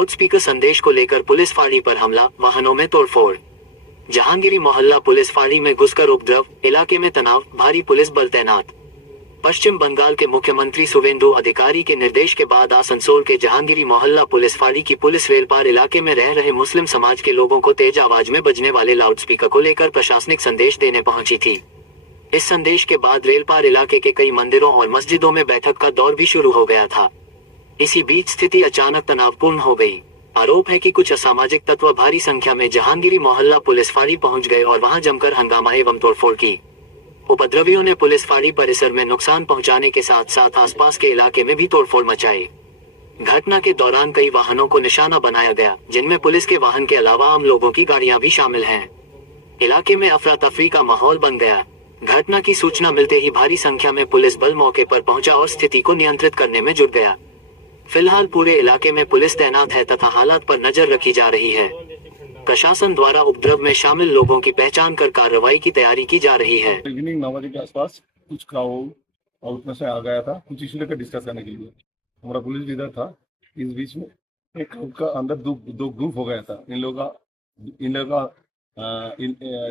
Loudspeaker संदेश को लेकर पुलिस फाड़ी पर हमला, वाहनों में तोड़फोड़। जहांगीरी मोहल्ला पुलिस फाड़ी में घुसकर उपद्रव, इलाके में तनाव, भारी पुलिस बल तैनात। पश्चिम बंगाल के मुख्यमंत्री शुवेंदु अधिकारी के निर्देश के बाद आसनसोल के जहांगीरी मोहल्ला पुलिस फाड़ी की पुलिस रेलपार इलाके में रह रहे मुस्लिम समाज के लोगों को तेज आवाज में बजने वाले लाउडस्पीकर को लेकर प्रशासनिक संदेश देने पहुंची थी। इस संदेश के बाद रेलपार इलाके के कई मंदिरों और मस्जिदों में बैठक का दौर भी शुरू हो गया था। इसी बीच स्थिति अचानक तनावपूर्ण हो गई। आरोप है कि कुछ असामाजिक तत्व भारी संख्या में जहांगीरी मोहल्ला पुलिस फाड़ी पहुंच गए और वहां जमकर हंगामा एवं तोड़फोड़ की। उपद्रवियों ने पुलिस फाड़ी परिसर में नुकसान पहुंचाने के साथ साथ आसपास के इलाके में भी तोड़फोड़ मचाई। घटना के दौरान कई वाहनों को निशाना बनाया गया, जिनमें पुलिस के वाहन के अलावा आम लोगों की गाड़ियां भी शामिल हैं। इलाके में अफरा तफरी का माहौल बन गया। घटना की सूचना मिलते ही भारी संख्या में पुलिस बल मौके पर पहुंचा और स्थिति को नियंत्रित करने में जुट गया। फिलहाल पूरे इलाके में पुलिस तैनात है तथा हालात पर नजर रखी जा रही है। प्रशासन द्वारा उपद्रव में शामिल लोगों की पहचान कर कार्रवाई की तैयारी की जा रही है। इवनिंग 9 बजे के आसपास कुछ क्राउड आउट में से आ गया था, कुछ इशू लेकर डिस्कस करने के लिए। हमारा पुलिस लीडर था। इस बीच में एक ग्रुप का अंदर दो ग्रुप हो गया था। इन लोगों का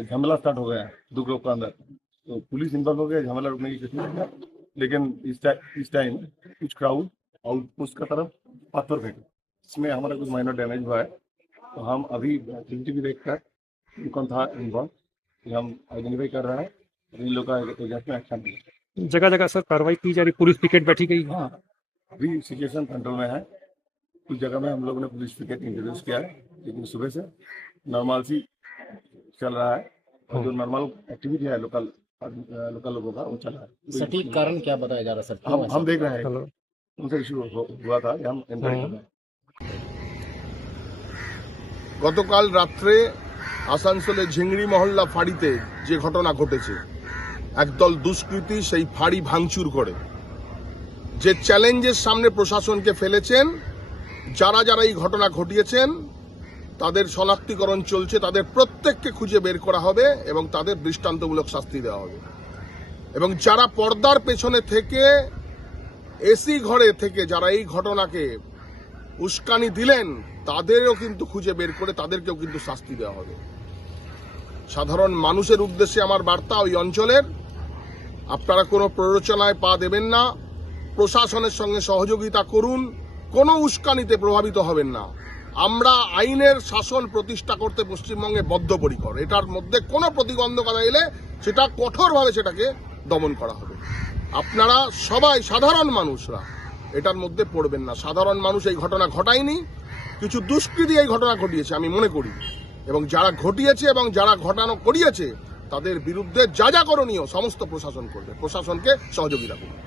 झमेला स्टार्ट हो गया दो ग्रुप का अंदर। तो पुलिस इन्वॉल्व हो गया, झमेला रुकने की कोशिश किया, लेकिन इस टाइम कुछ क्राउड आउटपोस्ट का तरफ पत्थर फेंके। इसमें हमारा कुछ माइनर डैमेज हुआ है। तो हम अभी सीसीटीवी देखकर कौन था इन्वॉल्व हम आइडेंटिफाई कर रहे हैं। इन लोगों का एजेंट में एक्शन लिया। जगह जगह सर कार्रवाई की जा रही, पुलिस पिकेट बैठी गई। हाँ, अभी सिचुएशन कंट्रोल में है। कुछ जगह में हम लोगों ने पुलिस पिकेट इंट्रोड्यूस किया है, लेकिन सुबह से नॉर्मल सी चल रहा है। और जो नॉर्मल एक्टिविटी है लोकल लोगों का वो चल रहा है। सटीक कारण क्या बताया जा रहा है सर? हम देख रहे हैं उनसे इशू हुआ था, हम इंक्वायरी कर रहे हैं। গতকাল রাত্রে আসানসোলে ঝিংড়ি মহল্লা ফাঁড়িতে যে ঘটনা ঘটেছে, একদল দুষ্কৃতী সেই ফাঁড়ি ভাঙচুর করে যে চ্যালেঞ্জের সামনে প্রশাসনকে ফেলেছেন। যারা যারা এই ঘটনা ঘটিয়েছেন তাদের শনাক্তিকরণ চলছে, তাদের প্রত্যেককে খুঁজে বের করা হবে এবং তাদের দৃষ্টান্তমূলক শাস্তি দেওয়া হবে। এবং যারা পর্দার পেছনে থেকে এসি ঘরে থেকে যারা এই ঘটনাকে উস্কানি দিলেন তাদেরও কিন্তু খুঁজে বের করে তাদেরকেও কিন্তু শাস্তি দেওয়া হবে। সাধারণ মানুষের উদ্দেশ্যে আমার বার্তা, ওই অঞ্চলের আপনারা কোনো প্ররোচনায় পা দেবেন না, প্রশাসনের সঙ্গে সহযোগিতা করুন, কোনো উস্কানিতে প্রভাবিত হবেন না। আমরা আইনের শাসন প্রতিষ্ঠা করতে পশ্চিমবঙ্গে বদ্ধপরিকর। এটার মধ্যে কোনো প্রতিবন্ধকতা এলে সেটা কঠোরভাবে সেটাকে দমন করা হবে। আপনারা সবাই সাধারণ মানুষরা এটার মধ্যে পড়বেন না। সাধারণ মানুষ এই ঘটনা ঘটায়নি, কিছু দুষ্কৃতী এই ঘটনা ঘটিয়েছে আমি মনে করি। এবং যারা ঘটিয়েছে এবং যারা ঘটানো করিয়েছে তাদের বিরুদ্ধে যা যা করণীয় সমস্ত প্রশাসন করবে। প্রশাসনকে সহযোগিতা করবে।